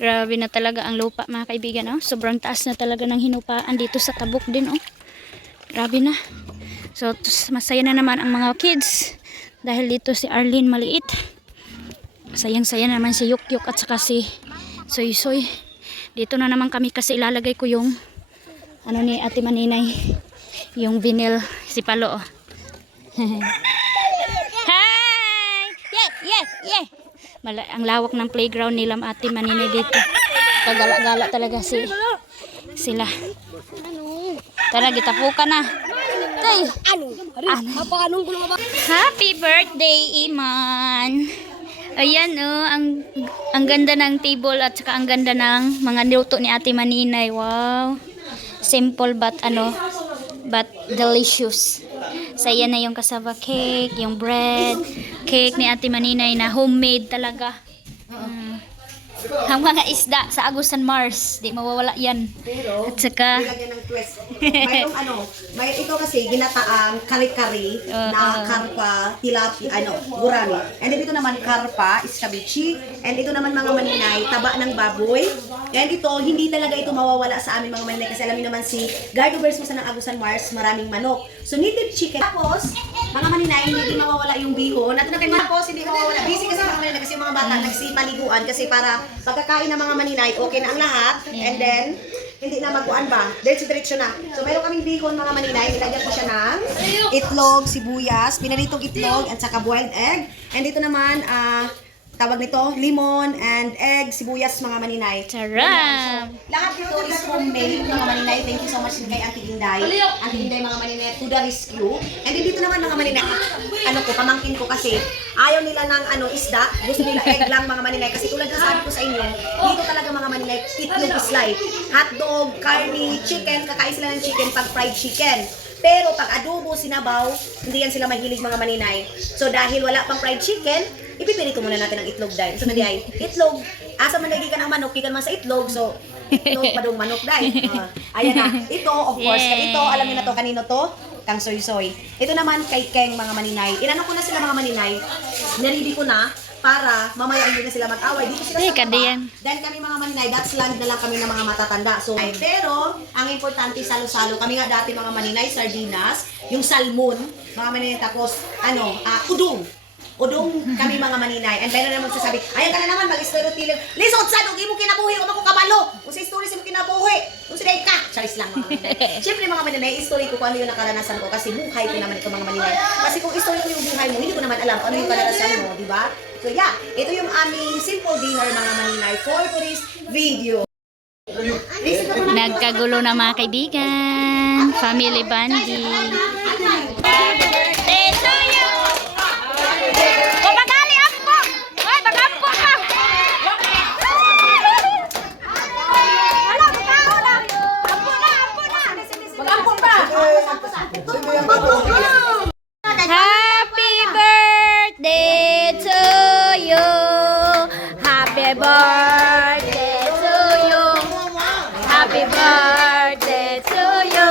Grabe na talaga ang lupa mga kaibigan. Oh. Sobrang taas na talaga ng hinupaan dito sa tabok din. Oh. Grabe na. So masaya na naman ang mga kids. Dahil dito si Arlene maliit. Sayang-saya naman si Yukyuk at saka si Soy Soy. Dito na naman kami kasi ilalagay ko yung ano ni Ate Maninay. Yung vinyl si Palo. Oh. Hi! Yeah! Ang lawak ng playground nila Ate Maninay dito. Kagala-gala talaga sila. Tara, gitapukan na. Tay. Happy birthday, Iman. Ayan oh, ang ganda ng table at saka ang ganda ng mga niluto ni Ate Maninay. Wow. Simple but delicious. Saya na yung cassava cake, yung bread, cake ni Ate Maninay na homemade talaga. Ang mga isda sa Agusan Mars, di mawawala yan. At saka nilagyan ng twist. May ito kasi ginataang kari-kari na karpa, tilapia, gurami. And then ito naman karpa, iskabichi. And ito naman mga maninay, taba ng baboy. And ito, hindi talaga ito mawawala sa amin mga maninay kasi alam niyo naman si Gardo Versus ng Agusan Mars, maraming manok. So native chicken. Tapos, mga maninay, hindi mawawala yung bihon. At tapos, hindi mawawala. Busy kasi mga maninay kasi yung mga bata nagsipaliguan kasi para pagkakain ng mga maninay, okay na ang lahat. And then, hindi na magkuan ba? Diretso na. So, mayroon kaming bacon mga maninay. Nilagyan ko siya ng itlog, sibuyas, pinaritong itlog, at saka boiled egg. And dito naman, tawag nito, lemon and egg, sibuyas mga maninay. sarap. So, lahat nito is homemade mga maninay. Thank you so much kay Auntie Inday. Auntie Inday mga maninay, to the rescue. And then dito naman mga maninay, pamangkin ko kasi ayaw nila ng isda. Gusto nila egg lang mga maninay. Kasi tulad na sabi ko sa inyo, dito talaga mga maninay, itlog is life. Hotdog, carne, chicken, kakain sila ng chicken pag fried chicken. Pero pag adobo, sinabaw, hindi yan sila mahilig mga maninay. So dahil wala pang fried chicken, ipipirito muna natin ang itlog dahil. So nadi ay, itlog, asa man lagi ka ng manok, ikan man sa itlog, so itlog padong manok dahil. Ayan na, ito of course, ito, alam niyo na to, kanino to? Kang Soy Soy. Ito naman kay Keng mga maninay. Inano ko na sila mga maninay, narinig ko na, para mamaya hindi na sila mag-away. Dito sila sa baba. Then kami mga maninay, that's land na lang kami ng mga matatanda. So, pero, ang importante, salo-salo. Kami nga dati mga maninay, sardinas, yung salmon, mga maninay, tapos, udong. Udong kami mga maninay. And then na naman sasabi, ayan ka na naman, mag-story tilim. Lisod sa dugay mo kinabuhi, o ako kabalo. Kung sa story mo kinabuhi, kung siday ka. Charis lang mga maninay. Siyempre mga maninay, story ko kung ano yung nakaranasan ko kasi buhay ko naman ito mga maninay. Kasi kung story ko yung buhay mo, hindi ko naman alam ano yung karanasan mo, di ba? So yeah, ito yung aming simple dinner mga maninay for today's video. Nagkagulo na mga kaibigan. Family bonding. Happy birthday to you. Happy birthday to you. Happy birthday to you.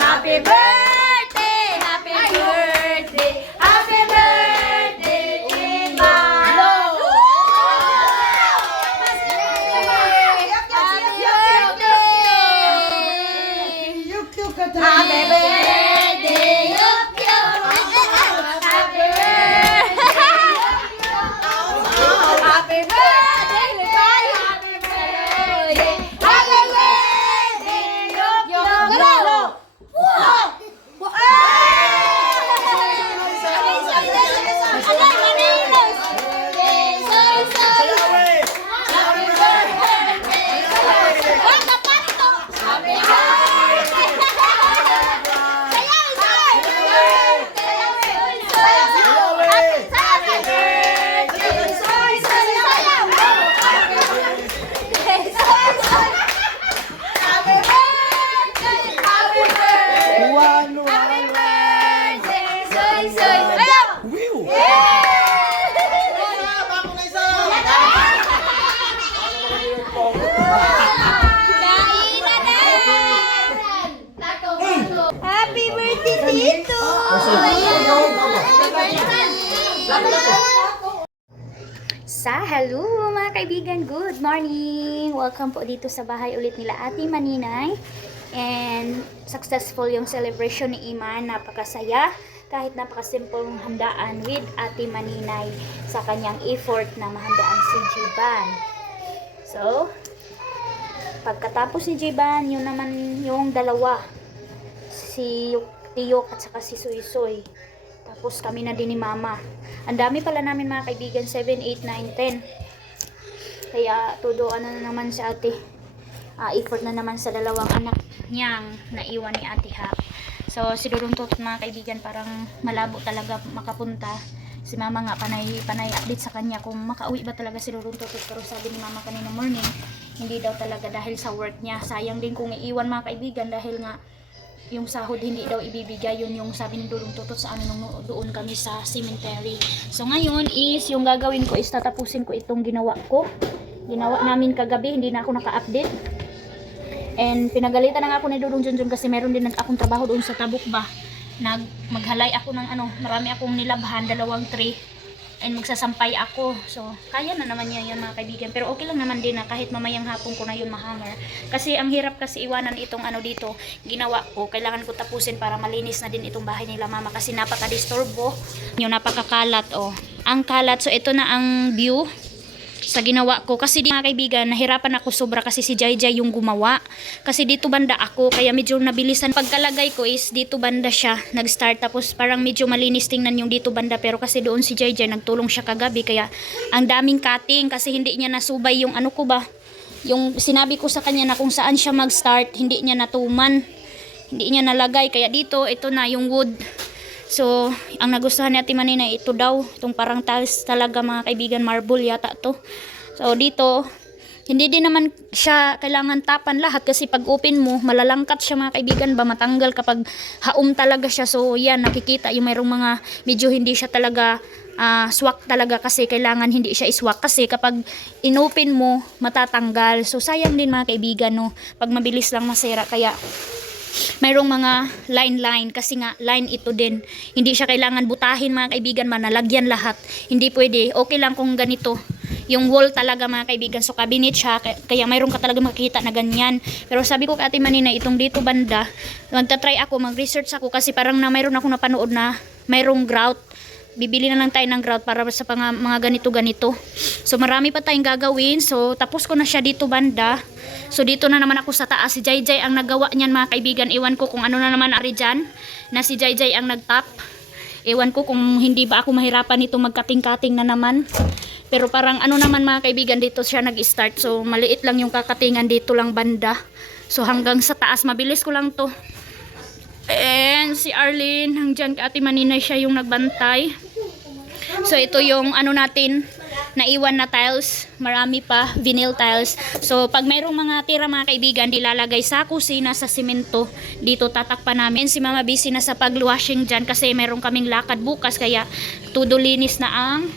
Happy birthday, happy birthday, happy birthday, Imano. Happy birthday, Yukyo. Happy birthday. Happy birthday, happy birthday. Happy birthday, Yukyo. Happy birthday, Tito! Hello mga kaibigan, good morning! Welcome po dito sa bahay ulit nila Ate Maninay. And successful yung celebration ni Iman, napakasaya. Kahit napakasimpleng handaan with Ate Maninay sa kanyang effort na mahandaan si Jiban. So, pagkatapos ni Jiban, yun naman yung dalawa. Si Tiyok at saka si Suy-Suy. Tapos kami na din ni Mama. Ang dami pala namin mga kaibigan, 7, 8, 9, 10. Kaya tudoan na naman si ate. Effort na naman sa dalawang anak niyang naiwan ni ate ha. So si Dudong Tutot mga kaibigan, parang malabo talaga makapunta. Si Mama nga panay update sa kanya kung makauwi ba talaga si Dudong Tutot. Pero sabi ni Mama kanina morning, hindi daw talaga dahil sa work niya. Sayang din kung iiwan mga kaibigan dahil nga yung sahod hindi daw ibibigay. Yun yung sabi ni Dudong Tutot sa nung doon kami sa cemetery. So ngayon is yung gagawin ko is tatapusin ko itong ginawa ko. Ginawa namin kagabi, hindi na ako naka-update. And pinagalitan na nga ako ni Dudong Junjun kasi meron din akong trabaho doon sa Tabuk ba. Maghalay ako ng marami akong nilabhan, 2 tray. And magsasampay ako. So, kaya na naman yan mga kaibigan. Pero okay lang naman din na kahit mamayang hapon ko na yun mahanger. Kasi ang hirap kasi iwanan itong dito. Ginawa ko. Kailangan ko tapusin para malinis na din itong bahay nila Mama. Kasi napaka-disturbo. Yung napakakalat. Ang kalat. So, ito na ang view sa ginawa ko. Kasi di mga kaibigan, nahirapan ako sobra kasi si Jai Jai yung gumawa. Kasi dito banda ako, kaya medyo nabilisan. Pagkalagay ko is dito banda siya nag-start. Tapos parang medyo malinis tingnan yung dito banda. Pero kasi doon si Jai Jai, nagtulong siya kagabi. Kaya ang daming cutting kasi hindi niya nasubay yung ko ba. Yung sinabi ko sa kanya na kung saan siya mag-start, hindi niya natuman. Hindi niya nalagay. Kaya dito, ito na yung wood. So, ang nagustuhan ni Ate Maninay, ito daw. Itong parang tiles talaga mga kaibigan, marble yata to. So, dito, hindi din naman siya kailangan tapan lahat kasi pag open mo, malalangkat siya mga kaibigan ba, matanggal kapag haum talaga siya. So, yan, nakikita yung mayroong mga medyo hindi siya talaga swak talaga kasi kailangan hindi siya iswak kasi kapag inopen mo, matatanggal. So, sayang din mga kaibigan, no? Pag mabilis lang masira, kaya mayroong mga line kasi nga line ito din. Hindi siya kailangan butahin mga kaibigan, manalagyan lahat. Hindi pwede. Okay lang kung ganito. Yung wall talaga mga kaibigan. So cabinet siya. Kaya mayroong ka talaga makikita na ganyan. Pero sabi ko kay Ate Maninay, itong dito banda, magta-try ako, mag-research ako kasi parang mayroon ako napanood na mayroong grout. Bibili na lang tayo ng grout para sa mga ganito-ganito. So marami pa tayong gagawin. So tapos ko na siya dito banda. So dito na naman ako sa taas. Si Jai Jai ang nagawa niyan mga kaibigan. Iwan ko kung ano na naman ari dyan. Na si Jai Jai ang nagtap. Iwan ko kung hindi ba ako mahirapan nito magkating-kating na naman. Pero parang naman mga kaibigan, dito siya nag-start. So maliit lang yung kakatingan dito lang banda. So hanggang sa taas, mabilis ko lang to. And si Arlene, hanggang kay Ate Maninay siya yung nagbantay. So ito yung natin, naiwan na tiles. Marami pa, vinyl tiles. So pag mayroong mga tira mga kaibigan, dilalagay sa kusina, sa simento. Dito tatakpan namin. Si Mama busy na sa pag-washing dyan kasi mayroong kaming lakad bukas. Kaya tudulinis na ang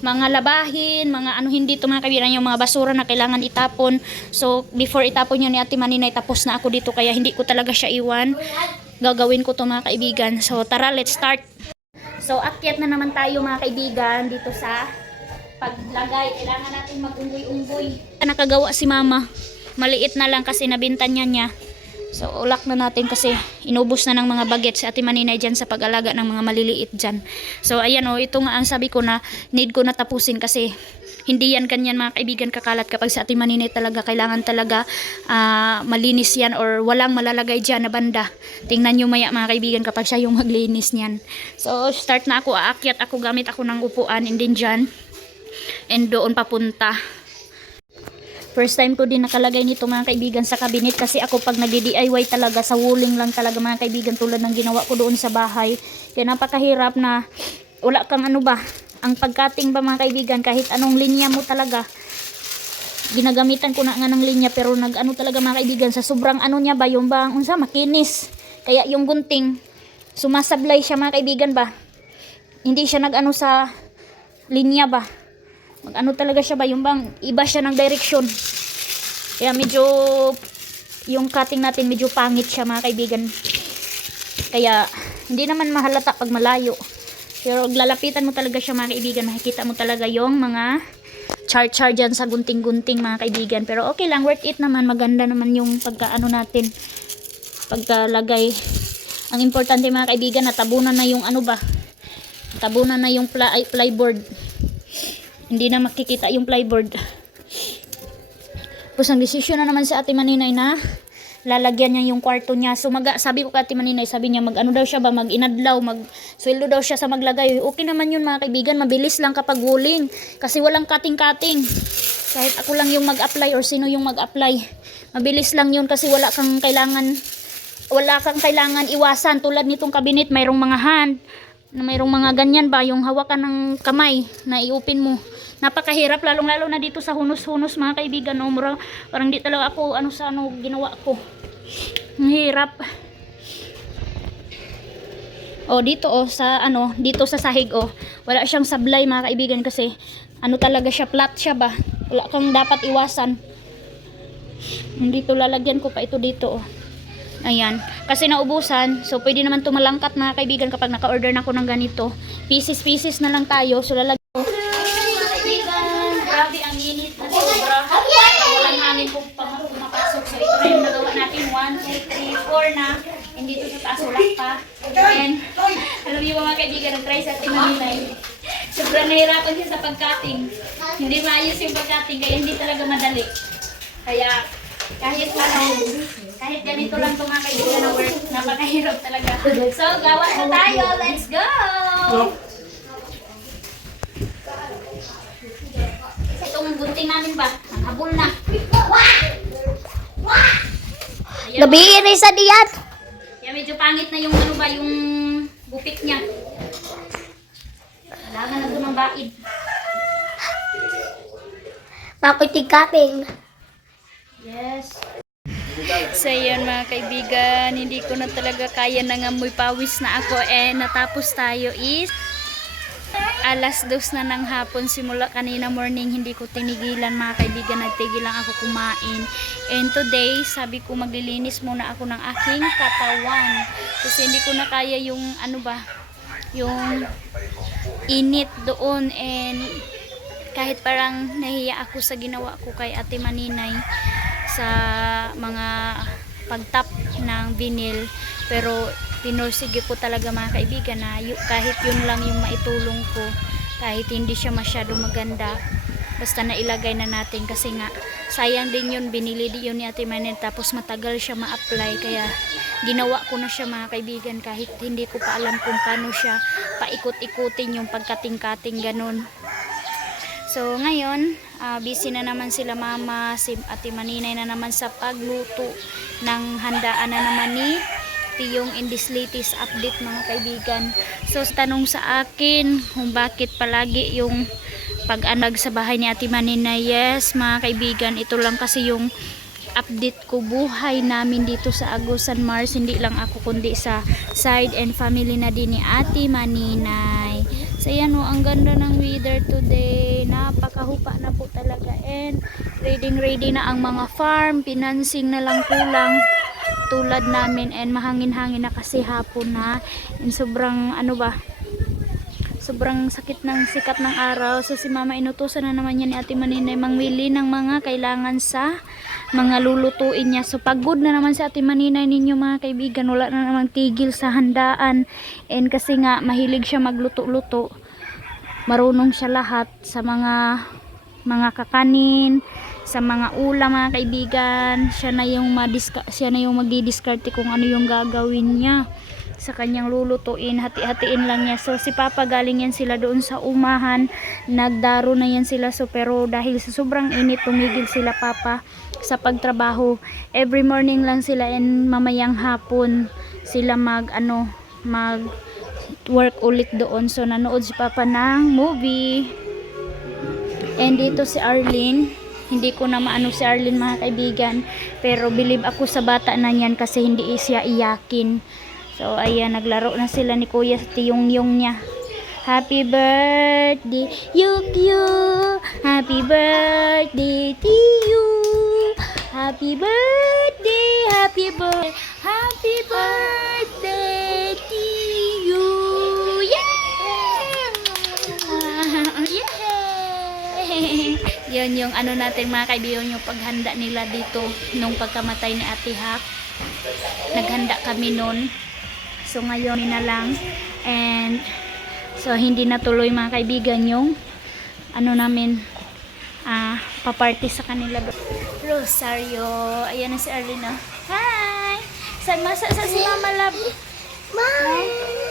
mga labahin, mga hindi to mga kaibigan, yung mga basura na kailangan itapon. So before itapon yun ni Ate Maninay, tapos na ako dito. Kaya hindi ko talaga siya iwan. Gagawin ko to mga kaibigan. So tara, let's start. So akyat na naman tayo mga kaibigan dito sa paglagay. Kailangan natin mag-unggoy-unggoy. Nakagawa si Mama. Maliit na lang kasi nabintan niya. So ulak na natin kasi inubos na ng mga bagets si Ate Maninay dyan sa pag-alaga ng mga maliliit dyan. So ayan ito nga ang sabi ko na need ko na tapusin kasi hindi yan kanyan mga kaibigan kakalat kapag si Ate Maninay talaga kailangan talaga malinis yan or walang malalagay dyan na banda. Tingnan nyo maya mga kaibigan kapag siya yung maglinis niyan. So start na ako, aakyat ako, gamit ako ng upuan and then dyan and doon papunta. First time ko din nakalagay nito mga kaibigan sa cabinet kasi ako pag nagdi-DIY talaga sa walling lang talaga mga kaibigan tulad ng ginawa ko doon sa bahay. Kaya napakahirap na wala kang ang pagkating ba mga kaibigan, kahit anong linya mo talaga. Ginagamitan ko na nga ng linya pero talaga mga kaibigan sa sobrang niya ba, yung bang makinis. Kaya yung gunting, sumasablay siya mga kaibigan ba. Hindi siya sa linya ba. Talaga siya ba, yung bang iba siya ng direction. Kaya medyo yung cutting natin medyo pangit siya mga kaibigan. Kaya hindi naman mahalata pag malayo. Pero lalapitan mo talaga siya mga kaibigan, makikita mo talaga yung mga char-char dyan sa gunting-gunting mga kaibigan. Pero okay lang, worth it naman. Maganda naman yung pagkaano natin, pagkalagay. Ang importante mga kaibigan, natabunan na yung ano ba, tabunan na yung plyboard. Hindi na makikita yung plyboard. Tapos ang desisyon na naman si Ate Maninay na lalagyan niya yung kwarto niya. So sabi ko kay Ate Maninay, sabi niya mag-ano daw siya ba, mag-inadlaw, mag-sweldo daw siya sa maglagay. Okay naman yun mga kaibigan, mabilis lang kapag wuling. Kasi walang cutting-cutting. Kahit ako lang yung mag-apply or sino yung mag-apply. Mabilis lang yun kasi wala kang kailangan iwasan. Tulad nitong kabinet, mayroong mga hand, mayroong mga ganyan ba, yung hawakan ng kamay na i-open mo. Napakahirap, lalong-lalo na dito sa hunos-hunos mga kaibigan. No? Parang di talaga ako ginawa ko. Ang hirap. Dito dito sa sahig wala siyang sablay mga kaibigan kasi talaga siya, flat siya ba. Wala kang dapat iwasan. Dito lalagyan ko pa ito dito Ayan. Kasi naubusan. So, pwede naman tumalangkat mga kaibigan kapag naka-order na ako ng ganito. Pieces na lang tayo. So, lalagyan ko. Mga kaibigan, grabe ang init na sobra. Walang hangin kung pumapasok. So, ito na yung nagawa natin. 1, 2, 3, 4 na. And dito sa taas, wala pa. And, alam niyo mga kaibigan, nag-try sa Ate Maninay. Sobrang nahirapan siya sa pag-cutting. Hindi maayos yung pag-cutting, kaya hindi talaga madali. Kaya, kahit ganito lang ito mga kaibigan na work, napakahirap talaga. So, gawa na tayo. Let's go! Itong gunting namin ba? Habol na. Labihin sa diyan. Kaya medyo pangit na yung yung gupit niya. Kailangan na doon ng baid. Makitigaping. Yes. So yan mga kaibigan, hindi ko na talaga kaya nangamoy pawis na ako natapos tayo is 2:00 na ng hapon. Simula kanina morning hindi ko tinigilan mga kaibigan, nagtigil lang ako kumain. And today sabi ko maglilinis muna ako ng aking katawan kasi hindi ko na kaya yung yung init doon. And kahit parang nahiya ako sa ginawa ko kay Ate Maninay sa mga pagtap ng vinyl, pero pinursige ko talaga mga kaibigan na kahit yun lang yung maitulong ko, kahit hindi siya masyado maganda, basta nailagay na natin kasi nga sayang din yun, binili din yun ni Ate Maninay tapos matagal siya ma-apply, kaya ginawa ko na siya mga kaibigan kahit hindi ko pa alam kung paano siya paikot-ikutin yung pagkating-kating ganun. So ngayon, busy na naman sila mama, si Ate Maninay na naman sa pagluto ng handaan na naman ni Tiyong in this latest update mga kaibigan. So tanong sa akin kung bakit palagi yung pag-anag sa bahay ni Ate Maninay. Yes mga kaibigan, ito lang kasi yung update ko buhay namin dito sa Agusan Mars. Hindi lang ako kundi sa side and family na din ni Ate Maninay. So yan ang ganda ng weather today. Napakahupa na po talaga. And ready na ang mga farm. Pinansing na lang kulang tulad namin. And mahangin-hangin na kasi hapon na. And sobrang sobrang sakit ng sikat ng araw. So si mama inutusan na naman niya ni Ate Maninay mangwili ng mga kailangan sa mga lulutuin niya. So pagod na naman si Ate Maninay ninyo mga kaibigan, wala na namang tigil sa handaan. And kasi nga mahilig siya magluto-luto, marunong siya lahat sa mga kakanin, sa mga ulam mga kaibigan. Siya na yung magdi-discard kung ano yung gagawin niya sa kanyang lulutuin, hati-hatiin lang niya. So si Papa galing yan sila doon sa umahan, nagdaro na yan sila. So pero dahil sa sobrang init, tumigil sila Papa sa pagtrabaho. Every morning lang sila and mamayang hapon sila mag work ulit doon. So nanood si Papa ng movie. And dito si Arlene, hindi ko na maano si Arlene mga kaibigan, pero believe ako sa bata na yan kasi hindi siya iyakin. So ayan, naglaro na sila ni Kuya sa tiyong-yung niya. Happy birthday Yukyu, happy birthday to you, happy birthday, happy birthday, happy birthday to you. Yeah! Yeah! Yun yung ano natin mga kaibigan, yung paghanda nila dito nung pagkamatay ni Ate Hak. Naghanda kami nun. So ngayon na lang. And so hindi natuloy mga kaibigan yung ano namin paparty sa kanila. Rosario. Ayan na si Arlene. Hi! Sa si Mama Love. Bye!